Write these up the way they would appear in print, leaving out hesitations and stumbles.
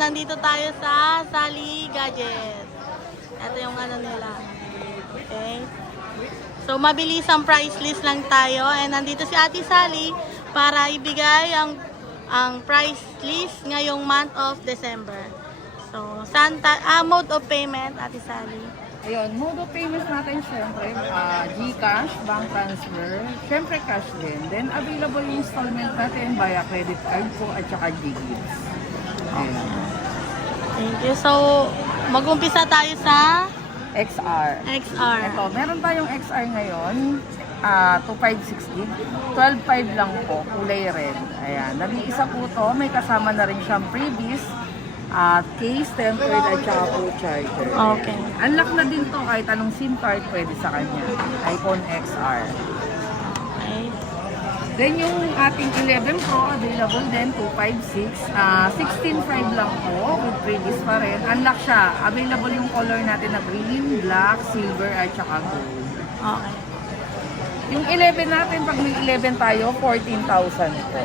nandito tayo sa Sally Gadget. Ito yung ano nila. Okay. So, mabilis ang price list lang tayo. And nandito si Ate Sally para ibigay ang price list ngayong month of December. So, mode of payment, Ate Sally. Ayun, mode of payments natin syempre, GCash, bank transfer, syempre cash din. Then available yung installment natin via credit card po at saka GGives. Ayun. Thank you. So, mag-umpisa tayo sa XR. XR. Ito, meron tayong XR ngayon, 256 gig, 12.5 lang po, kulay red. Ayan, nag-iisa po to, may kasama na rin siyang previous, case, tempered at saka po charger. Okay. Unlock na din to kahit anong SIM card pwede sa kanya. iPhone XR. Okay. Then yung ating 11 Pro available din 256. 16.5 lang po with previous pa rin. Unlock siya. Available yung color natin na green, black, silver at saka gold. Okay. Yung 11 natin, pag may 11 tayo, 14,000 po.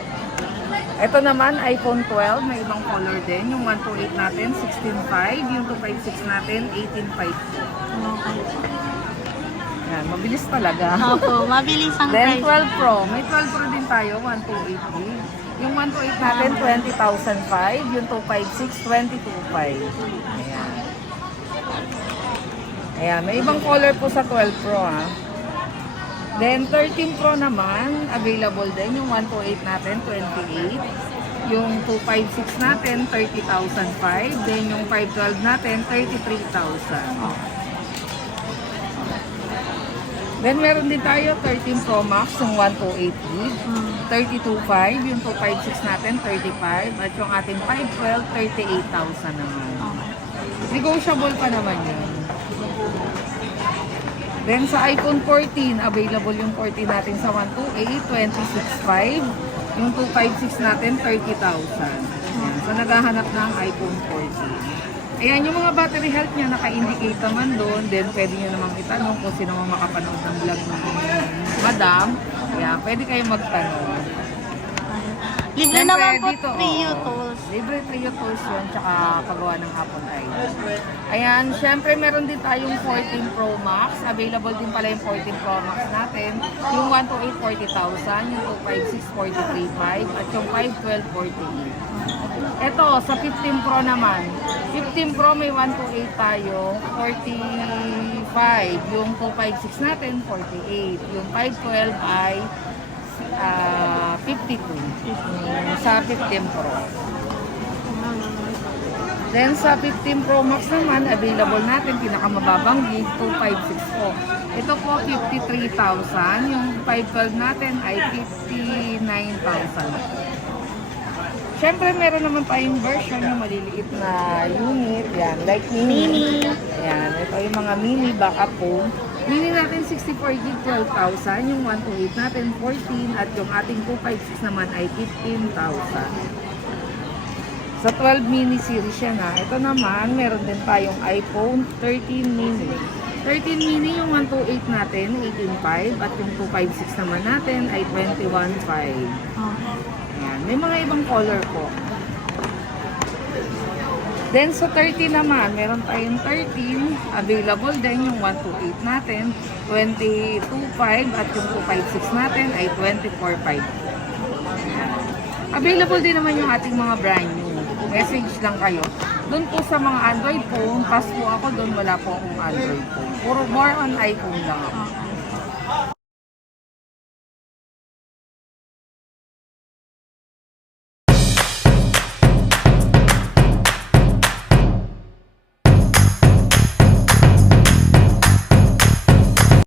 Ito naman, iPhone 12, may ibang color din. Yung 128 natin, 16.5. Yung 256 natin, 18.5. Okay. Yan, mabilis talaga. Opo, mabilis ang Then price. 12 Pro, may 12 Pro din tayo, 128 gig. Yung 128 natin, 20,005. Yung 256, 22.5. Ayan. Ayan, may ibang color po sa 12 Pro ha. Then 13 Pro naman, available din. Yung 128 natin, 28. Yung 256 natin, 30,005. Then yung 512 natin, 33,000. Then meron din tayo 13 Pro Max, yung 128 gig. 32.5. Yung 256 natin, 35. At yung ating 512, 38,000 naman. Negotiable pa naman yun. Then sa iPhone 14, available yung 14 natin sa 128, 26.5. Yung 256 natin, 30,000. Ayan. So naghahanap ng iPhone 14. Ayan, yung mga battery health niya, naka-indicate naman doon. Then pwede nyo namang itanong kung sino mga makapanood ng vlog ng Madam. Ayan, pwede kayong magtanong. Libre Siyempre, naman po dito, 3U oo. tools. Libre 3U tools yun, tsaka paggawa ng Apple ID. Ayan, syempre meron din tayong 14 Pro Max. Available din pala yung 14 Pro Max natin. Yung 128, 40,000. Yung 256, 43.5. At yung 512, 48. Ito, sa 15 Pro naman. 15 Pro may 128 tayo, 45. Yung 256 natin, 48. Yung 512 ay 52 sa 15 Pro. Then sa 15 Pro Max naman, available natin, pinakamababang gig, 256 po. Ito po, 53,000. Yung 512 natin ay 59,000. Siyempre, meron naman tayong version yung maliliit na unit. Yan, like mini. Ayan, ito yung mga mini backup phone. Mini natin 64 gig, 12,000. Yung 128 natin, 14. At yung ating 256 naman ay 15,000. Sa 12 mini series yan ha. Ito naman, meron din tayong iPhone 13 mini. 13 mini yung 128 natin, 18.5. At yung 256 naman natin ay 21.5. Ayan, may mga ibang color po. Then sa 30 naman, meron tayong 13, available din yung 128 natin, 22.5 at yung 256 natin ay 24.5. Available din naman yung ating mga brand new. Message lang kayo. Doon po sa mga Android phone, pass po ako doon, wala po akong Android phone. Puro more on iPhone lang ako.